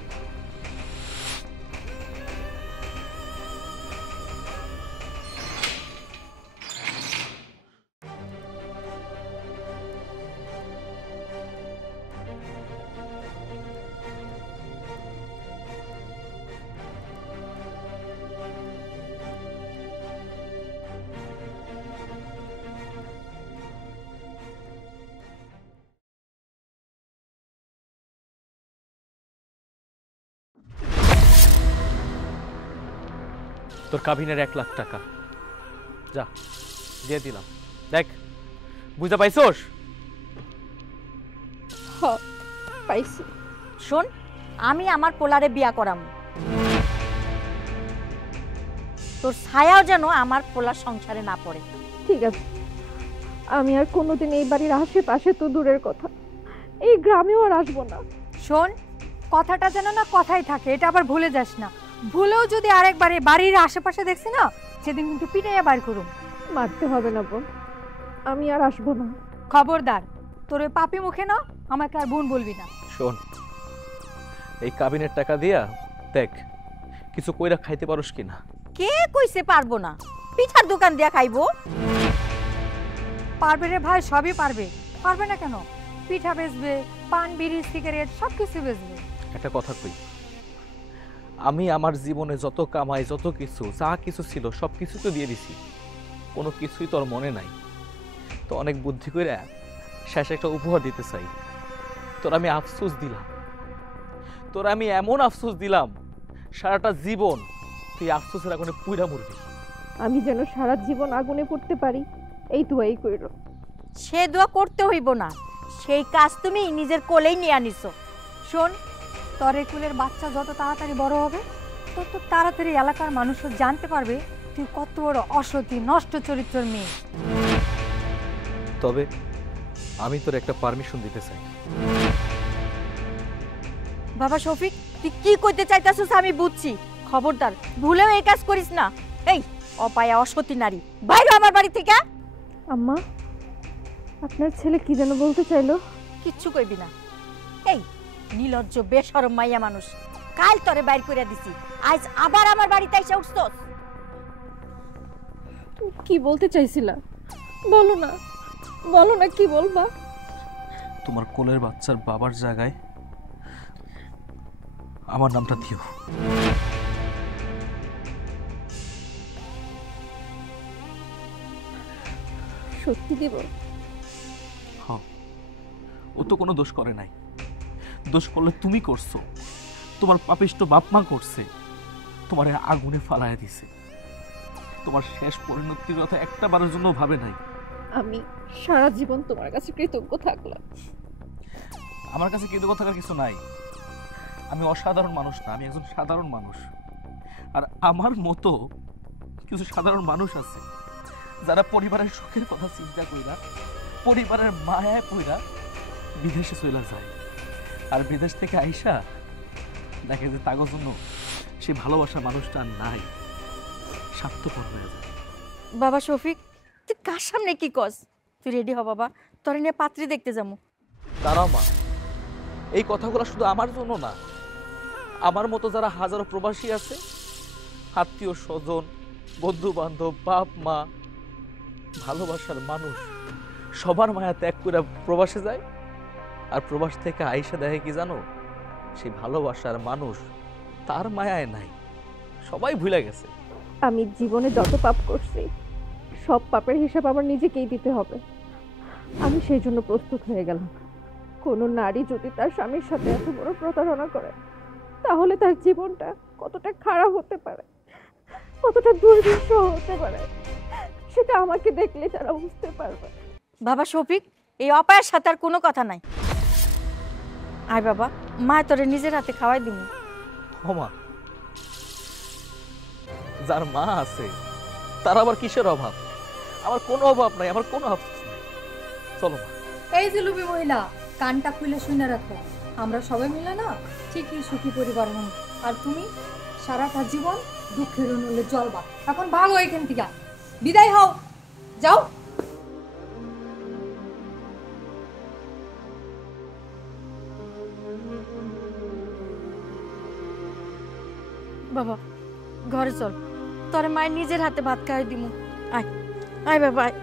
তোর কাবিনের 1 লাখ টাকা যা দিয়ে দিলাম। দেখ, বুঝতে পাইছোস? পাইছি। শোন, আমি আমার পোলারে বিয়া করাম, তোর ছায়াও যেন আমার পোলার সংসারে না পড়ে। ঠিক আছে, আমি আর কোনোদিন এই বাড়ির আশেপাশে তো দূরের কথা, এই গ্রামেও আর আসবো না। শোন, কথাটা যেন না কথাই থাকে, এটা আবার ভুলে যাস না। ভুলেও যদি আরেকবারে বাড়ির আশেপাশে দেখছি না, সেদিন কিন্তু পিটাইয়া বার করুম। মারতে হবে না বোন, আমি আর আসবো না। খবরদার, তোর ওই পাপি মুখে না আমাকে আর বোন বলবি না। শোন, এই কাবিনের টাকা দিয়া দেখ কিছু কইরা খাইতে পারোস কিনা। কে কইছে পারবো না? পিঠার দোকান দিয়া খাইবো। পারবে রে ভাই, সবই পারবে। পারবে না কেন? পিঠা বেচবে, পান, বিড়ি, সিগারেট সবকিছু বেচবে। একটা কথা কই, আমি আমার জীবনে যত কামাই, যত কিছু যা কিছু ছিল সব কিছু তো দিয়ে দিছি, কোনো কিছুই তোর মনে নাই। তো অনেক বুদ্ধি করে শেষে একটা উপহার দিতে চাই। তোর আমি আফসোস দিলাম, তোর আমি এমন আফসোস দিলাম, সারাটা জীবন তুই আফসোসের আগুনে পুইরা মরবি। আমি যেন সারা জীবন আগুনে পড়তে পারি, এই দোয়াই কইরো। সে দোয়া করতে হইব না, সেই কাজ তুমি নিজের কোলেই নিয়ে আনিছো। শোন, তোর এই কুলের বাচ্চা যত তাড়াতাড়ি বড় হবে, তত তাড়াতাড়ি এলাকার মানুষও জানতে পারবে তুই কত বড় অসতী, নষ্ট চরিত্রের মেয়ে। তবে আমি তোর একটা পারমিশন দিতে চাই। বাবা শফিক, তুই কি কইতে চাইতাছিস আমি বুঝছি। খবরদার, ভুলেও এই কাজ করিস না। এই অপায়া অসতী নারী, বাইরে আমার বাড়ি থেকে। আম্মা, আপনার ছেলে কি যেন বলতে চাইলো? কিচ্ছু কইবি না। এই নির্লজ্জ বেশরম মাইয়া মানুষ, কাল তোরে বাইর কইরা দিছি, আজ আবার আমার বাড়িতে এসে উঠছস। তুমি কি বলতে চাইছিলা? বলো না, বলো না, কি বলবা? তোমার কোলের বাচ্চার বাবার জায়গায় আমার নামটা দিও। সত্যি দিব? হ্যাঁ, ও তো কোনো দোষ করে নাই। দোষ করলে তুমি করছো, তোমার পাপিষ্ট বাপ মা করছে, তোমার আগুনে ফালাইয়া দিছে। তোমার শেষ পরিণতির কথা একটা বারের জন্য ভাবে নাই। আমি সারা জীবন তোমার কাছে কৃতজ্ঞ থাকলাম। আমার কাছে কৃতজ্ঞ থাকার কিছু নাই। আমি অসাধারণ মানুষ না, আমি একজন সাধারণ মানুষ। আর আমার মতো কিছু সাধারণ মানুষ আছে যারা পরিবারের সুখের কথা চিন্তা কইরা, পরিবারের মায়ায় পইরা বিদেশে চলে যায়। আর বিদেশ থেকে আইসা দেখে যে তার জন্য সে ভালোবাসার মানুষটা নাই, স্বার্থপর হয়ে যায়। বাবা শফিক, তুই কার সামনে কি কস? তুই রেডি হ বাবা, তোর নিয়ে পাত্রী দেখতে যাবো। দাঁড়াও মা, এই কথাগুলো শুধু আমার জন্য না, আমার মতো যারা হাজারো প্রবাসী আছে, আত্মীয় স্বজন, বন্ধু বান্ধব, বাপ মা, ভালোবাসার মানুষ, সবার মায়া ত্যাগ করে প্রবাসে যায়। আর প্রবাস থেকে আইসা দেখে কি জানো, সেই ভালোবাসার মানুষ তার মায়ায় নাই, সবাই ভুলে গেছে। আমি জীবনে যত পাপ করছি সব পাপের হিসাব আমার নিজেকেই দিতে হবে। আমি সেই জন্য প্রস্তুত হয়ে গেলাম। কোনো নারী যদি তার স্বামীর সাথে এত বড় প্রতারণা করে, তাহলে তার জীবনটা কতটা খারাপ হতে পারে, কতটা দুর্বিষহ হতে পারে, সেটা আমাকে দেখলে তারা বুঝতে পারবে। বাবা শফিক, এই অপায়ের সাথে আর কোনো কথা নাই। আয় বাবা, মা তোরে নিজের হাতে খাওয়াই দিব। মা, যার মা আছে তার আবার কিসের অভাব? আমার কোনো অভাব নাই, আমার কোনো আফসোস নাই। চলো মা। এই যে লুবি মহিলা, কানটা খুলে শুনে রাখো, আমরা সবাই মিলে না ঠিকই সুখী পরিবার হন। আর তুমি সারাটা জীবন দুঃখের অনুলে জ্বলবা। এখন ভাগো এখান থেকে, বিদায় হও, যাও। বাবা ঘরে চল, তোরে মায়ের নিজের হাতে ভাত খাওয়াই দিমু। আয় আয় বাবা আয়।